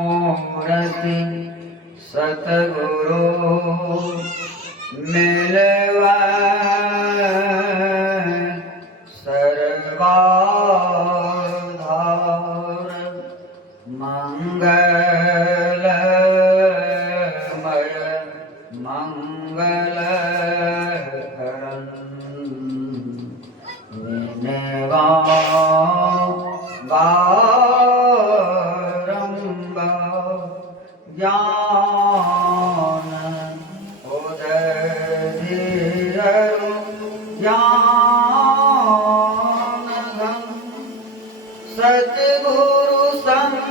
मूरति सतगुरु मिलवा सर्वाधार मंगलमय मंगलकरं बारंबार ज्ञान उदय ज्ञान घन सतगुरु शंकर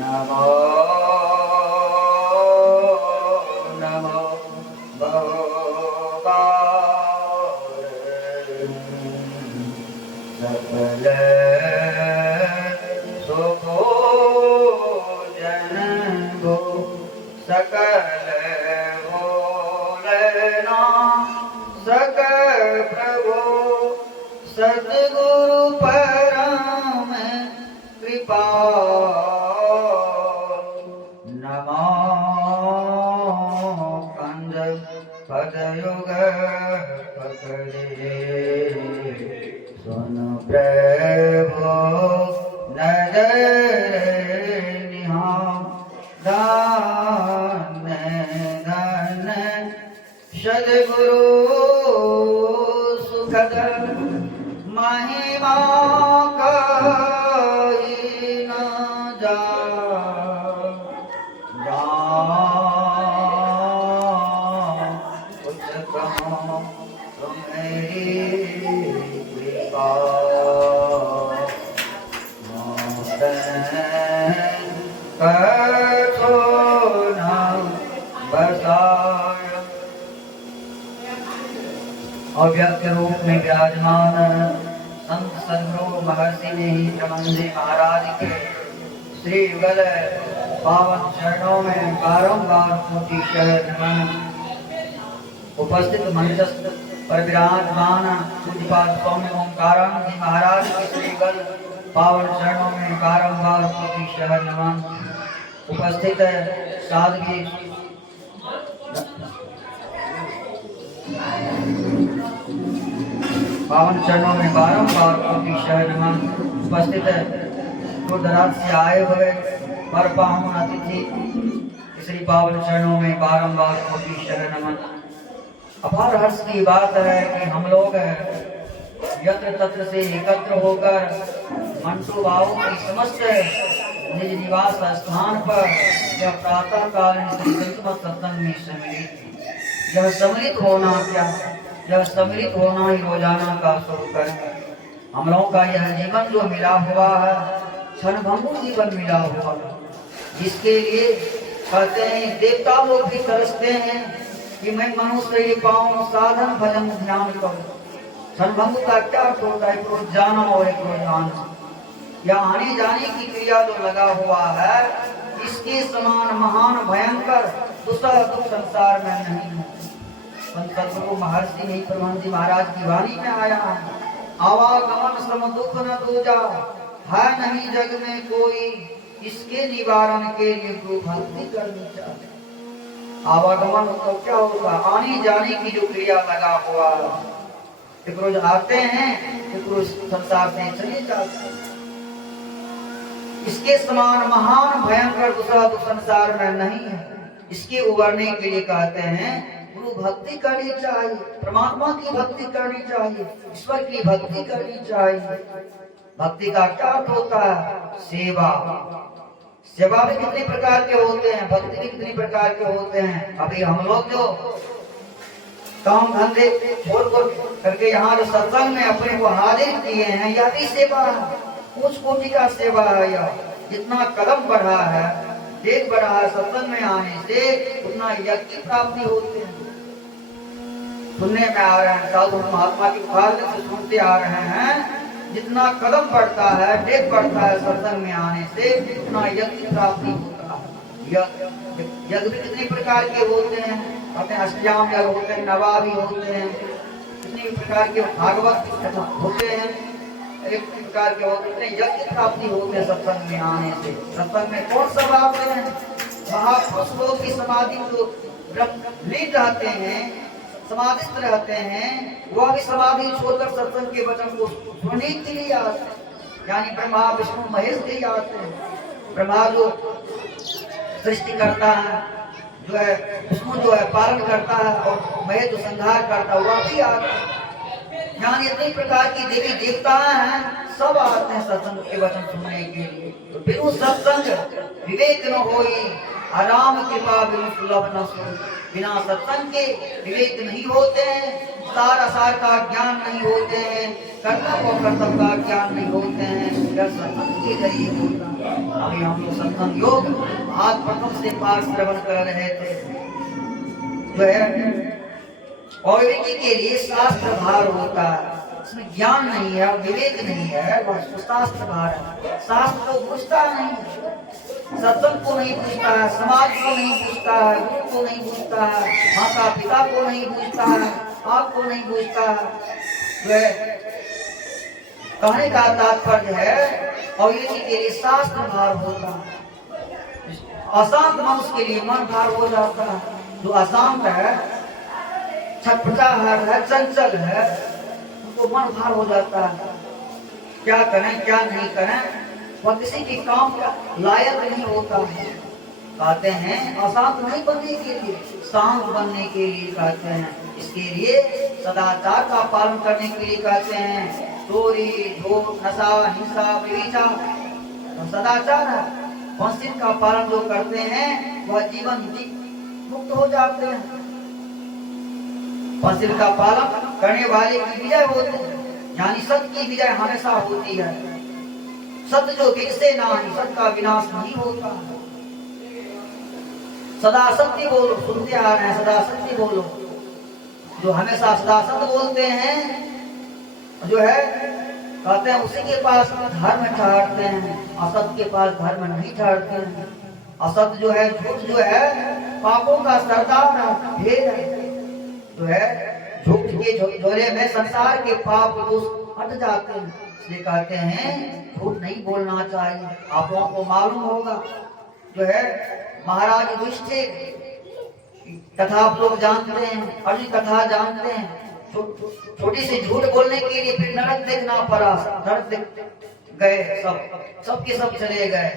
नमो नमो सकल सुखो जन गो सकल भोलना सकल प्रभु सतगुरु परम कृपा नमो कंद पदयुग पकड़े सुन प्रभु नजर निहार दान दान सद्गुरु सुखद महिमा कही न जा कुछ कहो तुम्हारी कृपा करो न बसाय अव्यक्त रूप में विराजमान संत सद्गुरु महर्षि ने ही ब्रह्मदेव महाराज के श्री युगल पावन चरणों में बारंबार कोटि शरण उपस्थित मंचस्थ पर विराजमान पूज्यपाद स्वामी ओंकारानंद जी महाराज के श्री युगल पावन चरणों में बारंबार कोटि शरण नमन उपस्थित साधकी पावन चरणों में बारंबार कोटि शरण नमन उपस्थित दूर दराज से आए हुए पर पावन अतिथि श्री पावन चरणों में बारंबार कोटि शरण नमन। अपार हर्ष की बात है कि हम लोग यत्र तत्र से एकत्र होकर मंटू बाबू की समस्त निज निवास स्थान पर यह प्रातः कालीन श्री सत्संग में सम्मिलित। यह सम्मिलित होना क्या, यह सम्मिलित होना ही रोजाना का स्वरूप है। हम लोगों का यह जीवन जो मिला हुआ है क्षणभंगुर जीवन मिला हुआ है, जिसके लिए कहते हैं देवता लोग भी तरसते हैं कि मैं मनुष्य ये पाऊं साधन भजन ध्यान करूं। क्षणभंगुर का क्या अर्थ होता है? एक रोज जाना और एक रोज आना, या आने जाने की क्रिया जो लगा हुआ है, इसके समान महान भयंकर दूसरा दुख संसार में नहीं है। संत सद्गुरु महर्षि नहीं ब्रह्मदेव महाराज की वाणी में आया है, आवागमन सम दुख न दूजा है नहीं जग में कोई, इसके निवारण के लिए गुरु भक्ति करनी चाहिए। आवागमन तो क्या होगा? आने जाने की जो क्रिया लगा हुआ है, एक रोज आते हैं एक रोज संसार से चले जाते हैं। इसके समान महान भयंकर दूसरा तो संसार में नहीं है। इसके उबरने के लिए कहते हैं गुरु भक्ति करनी चाहिए, परमात्मा की भक्ति करनी चाहिए, ईश्वर की भक्ति करनी चाहिए। भक्ति का क्या अर्थ होता है? सेवा। सेवा भी कितने प्रकार के होते हैं, भक्ति भी कितने प्रकार के होते हैं। अभी हम लोग जो काम धंधे छोड़ करके यहाँ जो सत्संग में अपने को हाजिर किए हैं, यह भी सेवा है, उच्च कोटि का सेवा है। यह जितना कदम बढ़ा है, देख बढ़ा है सत्संग में आने से, उतना यज्ञ की प्राप्ति होती है। सुनने में आ रहे हैं, साधु महात्मा की मुखारबिन से सुनते आ रहे हैं, जितना कदम बढ़ता है, डेग बढ़ता है सत्संग में आने से, उतना यज्ञ की प्राप्ति होता है। यज्ञ भी कितने प्रकार के होते हैं। कहते हैं अष्टयाम योग होते हैं, नवाबी होते हैं, इतने प्रकार के भागवत होते हैं, एक प्रकार के होते हैं, यज्ञ प्राप्ति होते हैं सत्संग में आने से। सत्संग में कौन सब आते हैं? महापुरुष लोग की समाधि जो लीन रहते हैं, समाधिस्थ रहते हैं, वह भी समाधि छोड़कर सत्संग के वचन को सुनने के लिए आते हैं। यानी ब्रह्मा विष्णु महेश भी आते हैं। ब्रह्मा जो सृष्टि करता है, जो है विष्णु जो है पालन करता है, और महेश जो संहार करता है वह भी आता है। यानी इतनी प्रकार की देवी देवता हैं, सब आते हैं सत्संग के वचन सुनने के लिए। तो बिनु सत्संग विवेक न होई, आराम कृपा बिनु सुलभ न सो। बिना सत्संग के विवेक नहीं होते हैं, सार असार का ज्ञान नहीं होते हैं, कर्तव्य और कर्तव्य का ज्ञान नहीं होते हैं। यह सत्संग के जरिए होता है। अभी हम लोग सत्संग योग आज प्रथम से पाठ श्रवण कर रहे थे। जो है और के लिए शास्त्र भार होता है, उसमें ज्ञान नहीं है, विवेक नहीं है, वह शास्त्र भार है। शास्त्र को पूछता नहीं, सत्संग को नहीं पूछता है, समाज को नहीं पूछता है, गुरु को नहीं पूछता है, माता पिता को नहीं पूछता है, आपको नहीं पूछता है। वह कहने का तात्पर्य है और ये के लिए शास्त्र भार होता है। अशांत मनुष्य के लिए मन भार हो जाता है। जो अशांत है, छटपटाहट है, चंचल है, उनको मन भार हो जाता है। क्या करें क्या नहीं करें, वह किसी के काम का लायक नहीं होता है। कहते हैं अशांत नहीं बनने के लिए, शांत बनने के लिए कहते हैं। इसके लिए सदाचार का पालन करने के लिए कहते हैं। चोरी, झूठ, नशा, हिंसा, व्यभिचार सदाचार है। पंचशील का पालन जो करते हैं वह जीवन मुक्त हो जाते हैं। पंचशील का पालन करने वाले की विजय होती है, यानी सत्य की विजय हमेशा होती है। सत्य जो विकसे नहीं, सत्य का विनाश नहीं होता। सदा सत्य बोलो, सुनते आ रहे हैं, सदा सत्य बोलो। जो हमेशा सदा सत्य बोलते हैं, जो है कहते हैं उसी के पास धर्म ठहरते हैं, असत्य के पास धर्म नहीं ठहरते हैं। असत्य जो है, झूठ जो है, पापों का सरदार है, भेद है। जो है झूठ के झोले में संसार के पाप दोष हट जाते हैं। इसलिए कहते हैं झूठ नहीं बोलना चाहिए। आप लोगों को मालूम होगा, जो है महाराज युधिष्ठिर कथा आप लोग जानते हैं, अर्जुन कथा जानते हैं। छोटी सी झूठ बोलने के लिए फिर नरक देखना पड़ा, नरक देख गए, सबके सब चले गए।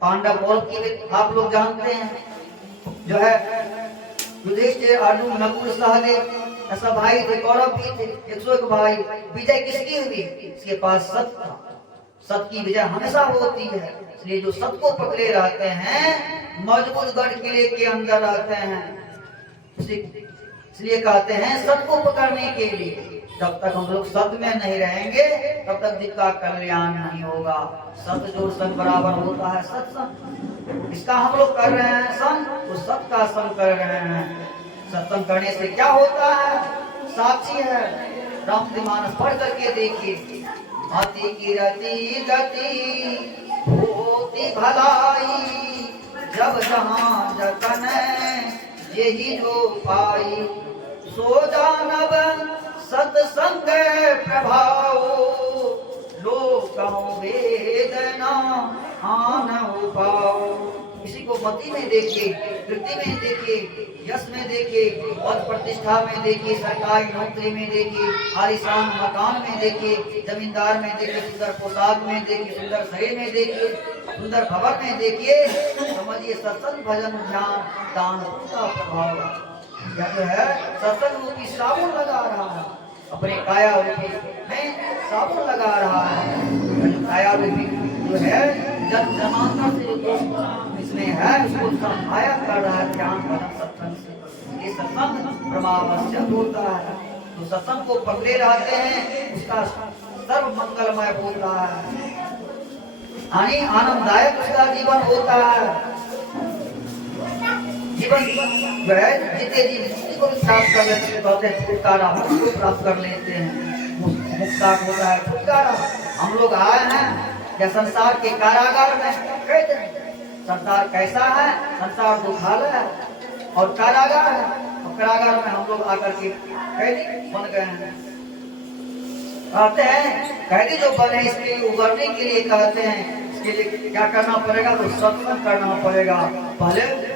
पांडव कौरव की आप लोग जानते हैं। जो है युधिष्ठिर, अर्जुन, नकुल, सहदेव सब भाई थे, कौरव भी थे, 101 भाई। विजय किसकी हुई? इसके पास सत्य था। सत्य की विजय हमेशा होती है। इसलिए जो सत्य को पकड़े रहते हैं, मजबूत गढ़ किले के अंदर रहते हैं। इसलिए कहते हैं सत्य को पकड़ने के लिए जब तक हम लोग सत्य में नहीं रहेंगे तब तक दिल का कल्याण नहीं होगा। सत्य जो संग बराबर होता है सत्संग, इसका हम लोग कर रहे हैं संग, तो सत्य का संग कर रहे हैं। सत्संग करने से क्या होता है? साक्षी है, रामचरितमानस पढ़ करके देखिए। अति कीरति गति होती भलाई, जब जहाँ जतन यही जो पाई, सो जानब सत्संग प्रभाव, लोकं वेदना आन पाओ। किसी को मति में देखिए, वृत्ति में देखिए, यश में देखिए, पद प्रतिष्ठा में देखिए, सरकारी नौकरी में देखिए, आलीशान मकान में देखिए, जमींदार में देखिए, सुंदर पोशाक में देखिए, सुंदर शरीर में देखिए, सुंदर खबर में देखिए, समझिए सत्संग भजन ध्यान दान का प्रभाव। या जो है सत्संग रूपी साबुन लगा रहा है, अपने काया रूपी में साबुन लगा रहा है। जो काया रूपी जो है जब जमानत से जो इसमें है उसको सहायक कर रहा है ध्यान भजन सत्संग से। ये सत्संग परमावश्यक होता है। तो सत्संग को पकड़े रहते हैं, उसका सर्व मंगलमय होता है, यानी आनंददायक उसका जीवन होता है। जीवन जो है जितने जीवन को प्राप्त कर लेते हैं, कहते हैं छुटकारा को प्राप्त कर लेते हैं। मुक्ता होता है छुटकारा। हम लोग आए हैं या संसार के कारागार में कैद हैं। संसार कैसा है? संसार दुखालय है। और कारागार है, और कारागार में हम लोग आकर के कैदी बन गए हैं। कहते हैं कैदी जो बने इसके लिए उभरने के लिए कहते हैं इसके लिए क्या करना पड़ेगा, तो सत्संग करना पड़ेगा। पहले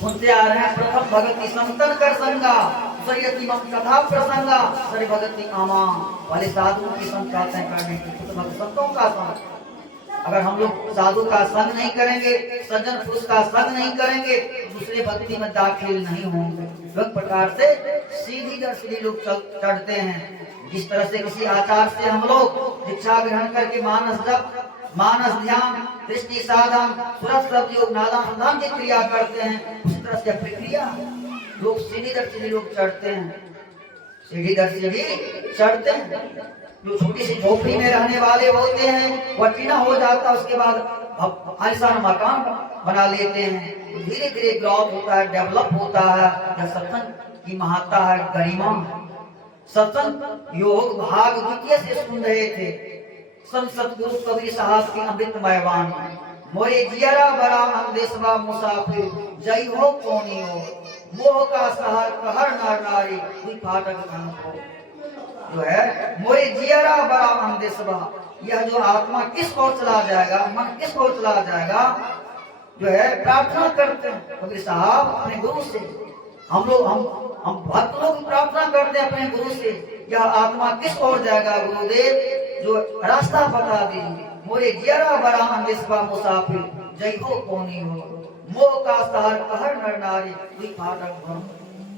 सुनते आ रहे हैं प्रथम भगति संतन कर संगा सरियति मम कथा प्रसंगा सरि भगति आमा। पहले साधु की संग कहते हैं करने की, तो संतों का संग। अगर हम लोग साधु का संग नहीं करेंगे, सज्जन पुरुष का संग नहीं करेंगे, दूसरे भक्ति में दाखिल नहीं होंगे। इस प्रकार से सीधी दर सीधी लोग चढ़ते हैं। जिस तरह से किसी आचार से हम लोग दीक्षा ग्रहण करके मानस जप, मानस ध्यान, दृष्टि साधन, सुरत शब्द योग, नादानुसंधान की क्रिया करते हैं, उस तरह से प्रक्रिया लोग सीधी दर सीधी लोग चढ़ते हैं, सीढ़ी दर सीढ़ी चढ़ते हैं। जो छोटी सी झोपड़ी में रहने वाले होते हैं वह टीना हो जाता है, उसके बाद आलिशान मकान बना लेते हैं। धीरे धीरे ग्रोथ होता है, डेवलप होता है। यह सत्संग की महत्ता है, गरिमा। सत्संग योग भाग द्वितीय से सुन रहे थे संत सतगुरु कबीर साहब की अमृतमय वाणी। मोरे जियरा बड़ा अंदेशवा मुसाफिर जय हो कोनी हो, मोह का सहर कहर नर नारी हुई फाटक धन को। जो है मोरे जियरा बड़ा अंदेशवा, यह जो आत्मा किस ओर चला जाएगा, मन किस ओर चला जाएगा, जो है प्रार्थना करते हैं कबीर साहब अपने गुरु से। हम लोग हम भक्त लोग प्रार्थना करते हैं अपने गुरु से, यह आत्मा किस ओर जाएगा गुरुदेव, जो रास्ता बता दीजिए। मोरे जियरा बड़ा अंदेशवा मुसाफिर जय हो कोनी हो, मोह का सहर कहर नर नारी हुई फाटक धन।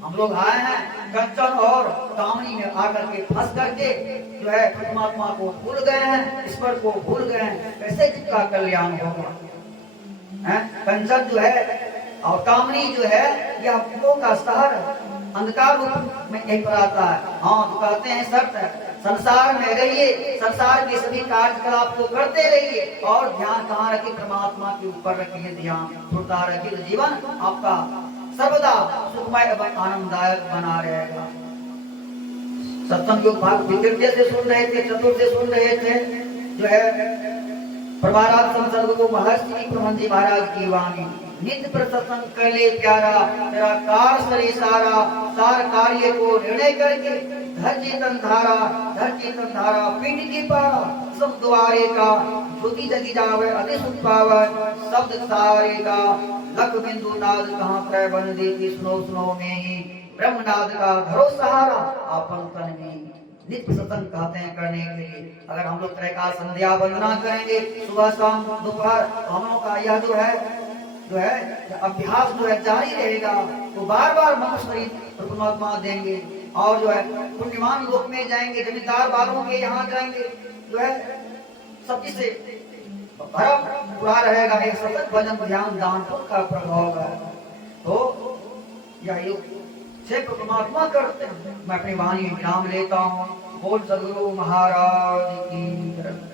हम लोग आए हैं कंचन और कामनी में आकर के फंस करके जो है परमात्मा को भूल गए हैं, ईश्वर को भूल गए हैं। कैसे जिसका कल्याण होगा? कंचन जो है और कामनी जो है यह मोह का सहर अंधकार रूप में यहीं पर आता है। हाँ तो कहते हैं शर्त है संसार में रहिए, संसार के सभी कार्यकलाप को करते रहिए और ध्यान कहाँ रखिए, परमात्मा के ऊपर रखिए ध्यान, छुड़ता रखिए तो जीवन आपका सर्वदा सुखमय एवं आनंददायक बना रहेगा। सत्संग योग भाग तृतीय से सुन रहे थे, चतुर्थ से सुन रहे थे, जो है परमाराध संत सद्गुरु महर्षि प्रमंद जी महाराज की वाणी। नित्य प्रसन्न कर ले प्यारा, तेरा कार सरे सारा, सार कार्य को निर्णय करके धर चेतन धारा पिंड की पारा, सब द्वारे का ज्योति जगी जावे अति सुख पावे, शब्द सारे का लख बिंदु नाद कहाँ त्रय बन देती, सुनो सुनो में ही ब्रह्मनाद का धरो सहारा आपन तन में। नित्य सत्संग कहते हैं करने के लिए। अगर हम लोग त्रैकाल संध्या वंदना करेंगे सुबह शाम दोपहर, तो हम लोग का यह जो है अभ्यास जो है जारी रहेगा, तो बार बार मनुष्य शरीर परमात्मा देंगे और जो है पुण्यमान लोक में जाएंगे, जमींदार वालों के यहाँ जाएंगे, जो है सब चीज से भरा पूरा रहेगा। एक सतत भजन ध्यान दान का प्रभाव है। तो यह योग से परमात्मा करते हैं। मैं अपनी वाणी में विराम लेता हूँ। बोल सद्गुरु महाराज की जय।